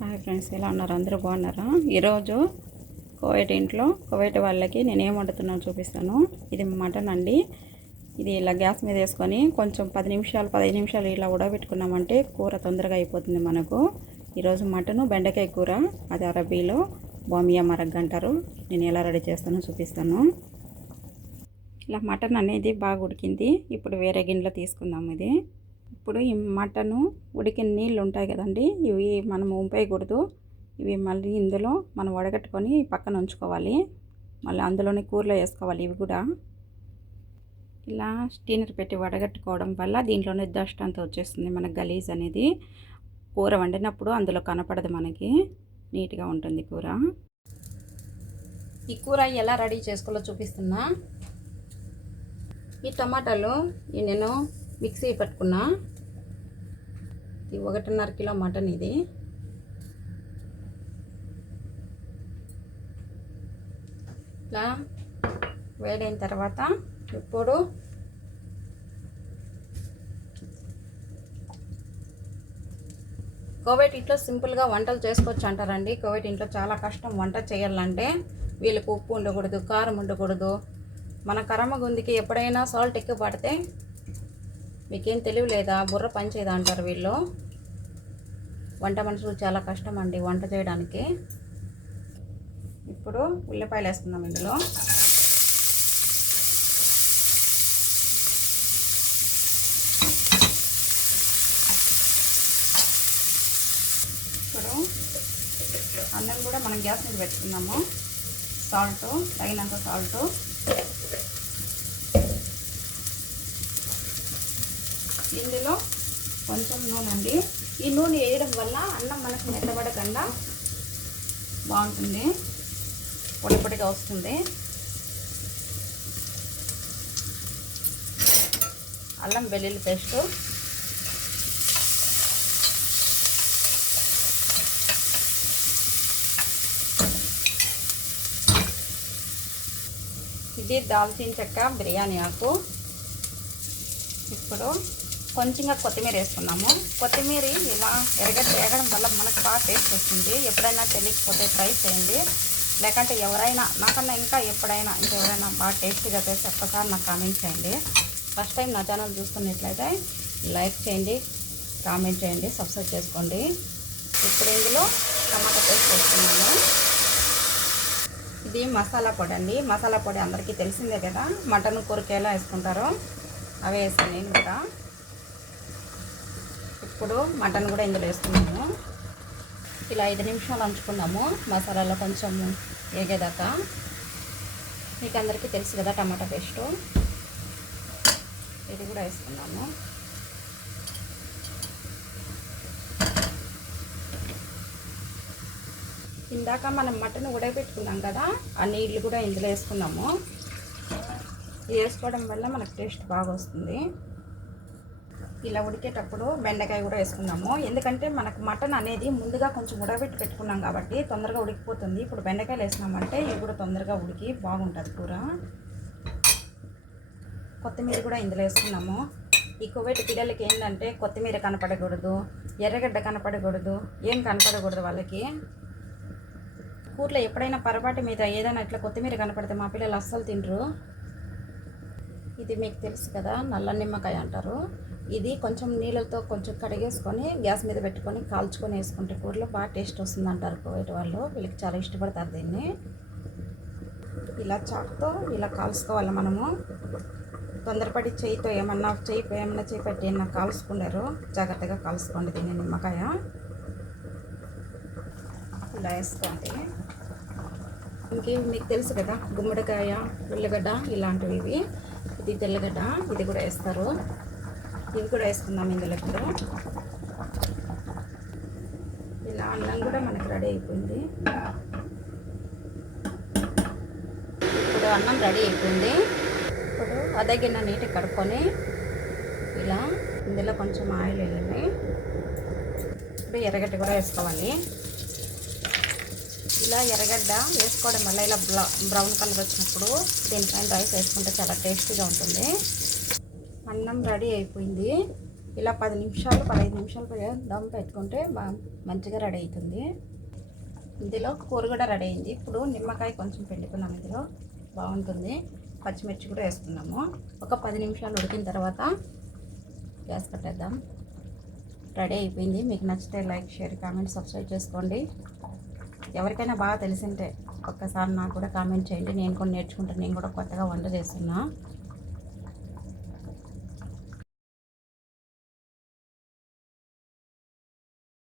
Hi friends ఎలా ఉన్నారు? అందరూ బాగున్నారా? ఈరోజు కోవైట్ ఇంట్లో కోవైట్ వాళ్ళకి నేను ఏం వండుతున్నాను చూపిస్తాను. ఇది మటన్ అండి. ఇది ఇలా గ్యాస్ మీద వేసుకొని కొంచెం పది నిమిషాలు పదిహేను నిమిషాలు ఇలా ఉడబెట్టుకున్నామంటే కూర తొందరగా అయిపోతుంది మనకు. ఈరోజు మటను బెండకాయ కూర అది అరబీలో బామియా మరగ్ అంటారు. నేను ఎలా రెడీ చేస్తానో చూపిస్తాను. ఇలా మటన్ అనేది బాగా ఉడికింది. ఇప్పుడు వేరే గిన్నెలో తీసుకుందాం ఇది. ఇప్పుడు ఈ మటను ఉడికిన నీళ్ళు ఉంటాయి కదండి ఇవి మనం ఉంపేయకూడదు. ఇవి మళ్ళీ ఇందులో మనం వడగట్టుకొని పక్కన ఉంచుకోవాలి. మళ్ళీ అందులోనే కూరలో వేసుకోవాలి ఇవి కూడా. ఇలా స్టీనర్ పెట్టి వడగట్టుకోవడం వల్ల దీంట్లోనే డస్ట్ అంతా వచ్చేస్తుంది మనకు గలీజ్ అనేది. కూర వండినప్పుడు అందులో కనపడదు మనకి నీట్గా ఉంటుంది కూర. ఈ కూర ఎలా రెడీ చేసుకోవాలో చూపిస్తున్నా. ఈ టమాటాలు నేను మిక్సీ పెట్టుకున్నా. ఇది ఒకటిన్నర కిలో మటన్ ఇది. ఇలా వేడైన తర్వాత ఇప్పుడు కోవిడ్ ఇంట్లో సింపుల్గా వంటలు చేసుకోవచ్చు అంటారండి. కోవిడ్ ఇంట్లో చాలా కష్టం వంట చేయాలంటే వీళ్ళకి ఉప్పు ఉండకూడదు కారం ఉండకూడదు. మన కరమ గుందికి ఎప్పుడైనా సాల్ట్ ఎక్కువ పడితే మీకేం తెలివి లేదా? బుర్ర పనిచేయదా అంటారు వీళ్ళు. వంట మనుషులు చాలా కష్టం అండి వంట చేయడానికి. ఇప్పుడు ఉల్లిపాయలు వేస్తున్నాం ఇందులో. ఇప్పుడు అన్నం కూడా మనం గ్యాస్ మీద పెట్టుకున్నాము. సాల్ట్ తగినంత సాల్ట్ ఇందులో కొంచెం నూనె అండి. ఈ నూనె వేయడం వల్ల అన్నం మనకు మెత్తబడకుండా బాగుంటుంది. పొడిపొడిగా వస్తుంది. అల్లం వెల్లుల్లి పేస్ట్. ఇది దాల్చిన చెక్క బిర్యానీ ఆకు. ఇప్పుడు కొంచెంగా కొత్తిమీర వేసుకున్నాము. కొత్తిమీర ఇలా ఎరగడ్డ వేగడం వల్ల మనకు బాగా టేస్ట్ వస్తుంది. ఎప్పుడైనా తెలియకపోతే ట్రై చేయండి. లేకంటే ఎవరైనా నాకన్నా ఇంకా ఎప్పుడైనా ఇంకెవరైనా బాగా టేస్టీగా చేస్తే ఒక్కసారి నాకు కామెంట్ చేయండి. ఫస్ట్ టైం నా ఛానల్ చూస్తున్నట్లయితే లైక్ చేయండి కామెంట్ చేయండి సబ్స్క్రైబ్ చేసుకోండి. ఇప్పుడు ఇందులో టమాటా పేస్ట్ వేసుకున్నాము ఇది మసాలా పొడి అండి. మసాలా పొడి అందరికీ తెలిసిందే కదా మటన్ కూరకేలా వేసుకుంటారు అవే వేస్తాను నేను కూడా. ఇప్పుడు మటన్ కూడా ఇందులో వేస్తున్నాము ఇలా ఐదు నిమిషాలు అంచుకున్నాము మసాలాలో కొంచెం వేగేదాకా. మీకు అందరికీ తెలుసు కదా టమాటా పేస్టు. ఇది కూడా వేసుకున్నాము ఇందాక మనం మటన్ ఉడకబెట్టుకున్నాం కదా ఆ నీళ్ళు కూడా ఇందులో వేసుకున్నాము. వేసుకోవడం వల్ల మనకు టేస్ట్ బాగా వస్తుంది. ఇలా ఉడికేటప్పుడు బెండకాయ కూడా వేసుకున్నాము. ఎందుకంటే మనకు మటన్ అనేది ముందుగా కొంచెం ఉడకబెట్టి పెట్టుకున్నాం కాబట్టి తొందరగా ఉడికిపోతుంది. ఇప్పుడు బెండకాయలు వేసినామంటే ఇవి కూడా తొందరగా ఉడికి బాగుంటుంది కూర. కొత్తిమీర కూడా ఇందులో వేసుకున్నాము. ఈ కువైట్ పిల్లలకి ఏంటంటే కొత్తిమీర కనపడకూడదు ఎర్రగడ్డ కనపడకూడదు ఏం కనపడకూడదు వాళ్ళకి. కూరలో ఎప్పుడైనా పొరపాటు మీద ఏదైనా ఇట్లా కొత్తిమీర కనపడితే మా పిల్లలు అస్సలు తినరు. ఇది మీకు తెలుసు కదా నల్ల నిమ్మకాయ అంటారు. ఇది కొంచెం నీళ్ళతో కొంచెం కడిగేసుకొని గ్యాస్ మీద పెట్టుకొని కాల్చుకొని వేసుకుంటే కూరలో బాగా టేస్ట్ వస్తుంది అంటారు కోవిడ్ వాళ్ళు. వీళ్ళకి చాలా ఇష్టపడతారు దీన్ని. ఇలా చాకుతో ఇలా కాల్చుకోవాలి మనము. తొందరపడి చేయితో ఏమన్నా చేయి ఏమన్నా చేయి పెట్టి ఏమన్నా కాల్చుకున్నారు జాగ్రత్తగా కాల్చుకోండి దీన్ని నిమ్మకాయ. ఇలా వేసుకోండి. ఇంకేమి మీకు తెలుసు కదా గుమ్మడికాయ ఉల్లిగడ్డ ఇలాంటివి ఇవి. ఇది తెల్లగడ్డ ఇది కూడా వేస్తారు. ఇవి కూడా వేసుకుందాం ఇందులో ఇప్పుడు ఇలా అన్నం కూడా మనకు రెడీ అయిపోయింది. ఇప్పుడు అన్నం రెడీ అయిపోయింది. ఇప్పుడు అదే గిన్నె నీట్గా కడుక్కొని ఇలా ఇందులో కొంచెం ఆయిల్ వేయాలి. ఇప్పుడు ఎర్రగడ్డ కూడా వేసుకోవాలి. ఇలా ఎర్రగడ్డ వేసుకోవడం వల్ల ఇలా బ్రౌన్ కలర్ వచ్చినప్పుడు దీనిపైన రైస్ వేసుకుంటే చాలా టేస్టీగా ఉంటుంది. అన్నం రెడీ అయిపోయింది. ఇలా పది నిమిషాలు పదహైదు నిమిషాలు దమ్ పెట్టుకుంటే మంచిగా రెడీ అవుతుంది. ఇందులో కూర కూడా రెడీ అయింది. ఇప్పుడు నిమ్మకాయ కొంచెం పెండుకున్నాము ఇందులో. బాగుంటుంది. పచ్చిమిర్చి కూడా వేసుకున్నాము. ఒక పది నిమిషాలు ఉడికిన తర్వాత గ్యాస్ కట్టేద్దాం రెడీ అయిపోయింది. మీకు నచ్చితే లైక్ షేర్ కామెంట్ సబ్స్క్రైబ్ చేసుకోండి. ఎవరికైనా బాగా తెలిసింటే ఒక్కసారి నాకు కూడా కామెంట్ చేయండి. నేను కూడా నేర్చుకుంటాను నేను కూడా కొత్తగా వంట చేస్తున్నా.